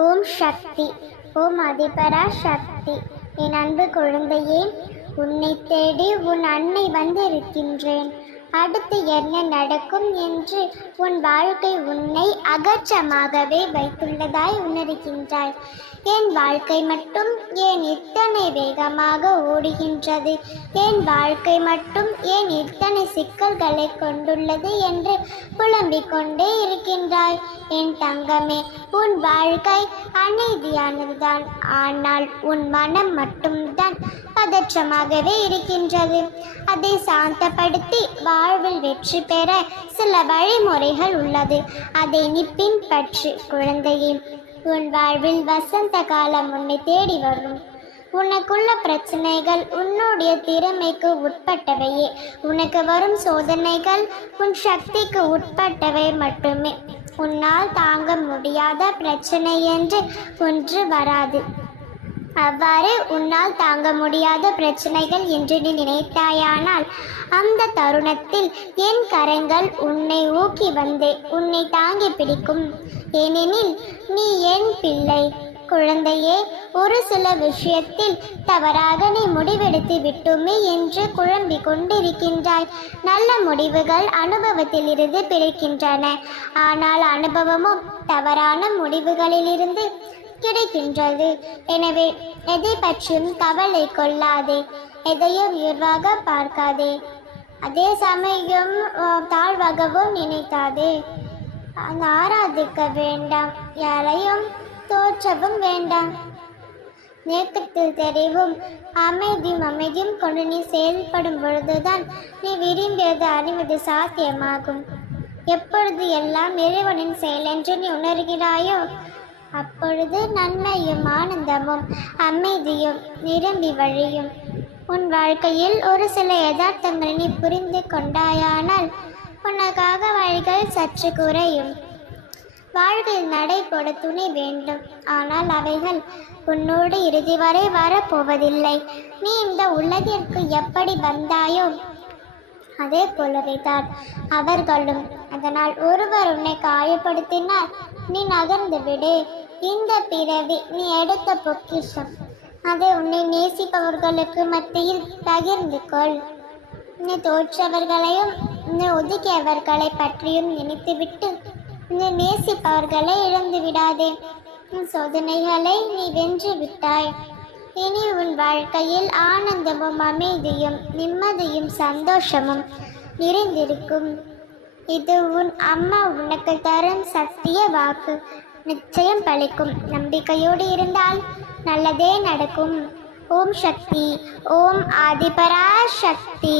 ஓம் சக்தி. ஓம் அதிபரா சக்தி. என் அன்பு குழந்தையே உன்னை தேடி உன் அன்னை வந்து இருக்கின்றேன் அடுத்து என்ன நடக்கும் என்று உன் வாழ்க்கை உன்னை அகற்றமாகவே வைத்துள்ளதாய் உணர்கின்றாய். என் வாழ்க்கை மட்டும் ஏன் இத்தனை வேகமாக ஓடுகின்றது? என் வாழ்க்கை மட்டும் ஏன் இத்தனை சிக்கல்களை கொண்டுள்ளது என்று புலம்பிக் கொண்டே இருக்கின்றாய். என் தங்கமே உன் வாழ்க்கை அமைதியானதுதான். ஆனால் உன் மனம் மட்டும்தான் பதற்றமாகவே இருக்கின்றது. அதை சாந்தப்படுத்தி வாழ்வில் வெற்றி பெற சில வழிமுறைகள் உள்ளது. அதை நீ பின்பற்று குழந்தையே. உன் வாழ்வில் வசந்த காலம் உன்னை தேடி வரும். உனக்குள்ள பிரச்சனைகள் உன்னுடைய திறமைக்கு உட்பட்டவையே. உனக்கு வரும் சோதனைகள் உன் சக்திக்கு உட்பட்டவை மட்டுமே. உன்னால் தாங்க முடியாத பிரச்சனை என்று ஒன்று வராது. அவ்வாறு உன்னால் தாங்க முடியாத பிரச்சனைகள் என்று நீ நினைத்தாயானால் அந்த தருணத்தில் என் கரங்கள் உன்னை ஊக்கி வந்து உன்னை தாங்கி பிடிக்கும். ஏனெனில் நீ என் பிள்ளை. குழந்தையே ஒரு சில விஷயத்தில் தவறாக நீ முடிவெடுத்து விட்டுமே என்று குழம்பி கொண்டிருக்கின்றாய். நல்ல முடிவுகள் அனுபவத்திலிருந்து பிறக்கின்றன. ஆனால் அனுபவமும் தவறான முடிவுகளிலிருந்து கிடைக்கின்றது. எனவே எதை பற்றியும் கவலை கொள்ளாதே எதையும் உயர்வாக பார்க்காதே அதே சமயம் தாழ்வாகவும் நினைக்காதே அந்த ஆராதிக்க வேண்டாம் யாரையும் தோற்றவும் வேண்டாம். நேக்கத்தில் தெரிவும் அமைதியும் அமைதியும் கொண்டு நீ செயல்படும் பொழுதுதான் நீ விரும்பியது அறிவது சாத்தியமாகும். எப்பொழுது எல்லாம் இறைவனின் செயல் என்று நீ உணர்கிறாயோ அப்பொழுது நன்மையும் ஆனந்தமும் அமைதியும் நிரம்பி வழியும். உன் வாழ்க்கையில் ஒரு சில யதார்த்தங்களை நீ புரிந்து கொண்டாயானால் உனக்காக வழிகள் சற்று குறையும். வாழ்வில் நடைபோட துணை வேண்டும். ஆனால் அவைகள் உன்னோடு இறுதி வரை வரப்போவதில்லை. நீ இந்த உலகிற்கு எப்படி வந்தாய்? அதே போலவே தான் அவர்களும் அதனால் ஒருவர் உன்னை காயப்படுத்தினால் நீ நகர்ந்து விடு இந்த பிறவி நீ எடுத்த பொக்கிஷம். அதை உன்னை நேசிப்பவர்களுக்கு மத்தியில் பகிர்ந்து கொள் நீ தோற்றவர்களையும் நீ ஒதுக்கியவர்களை பற்றியும் நினைத்துவிட்டு நீ நேசிப்பவர்களை இழந்து விடாதே உன் சோதனைகளை நீ வென்று விட்டாய். இனி உன் வாழ்க்கையில் ஆனந்தமும் அமைதியும் நிம்மதியும் சந்தோஷமும் நிறைந்திருக்கும். இது உன் அம்மா உனக்கு தரும் சத்திய வாக்கு. நிச்சயம் பழிக்கும். நம்பிக்கையோடு இருந்தால் நல்லதே நடக்கும். ஓம் சக்தி ஓம் ஆதிபரா சக்தி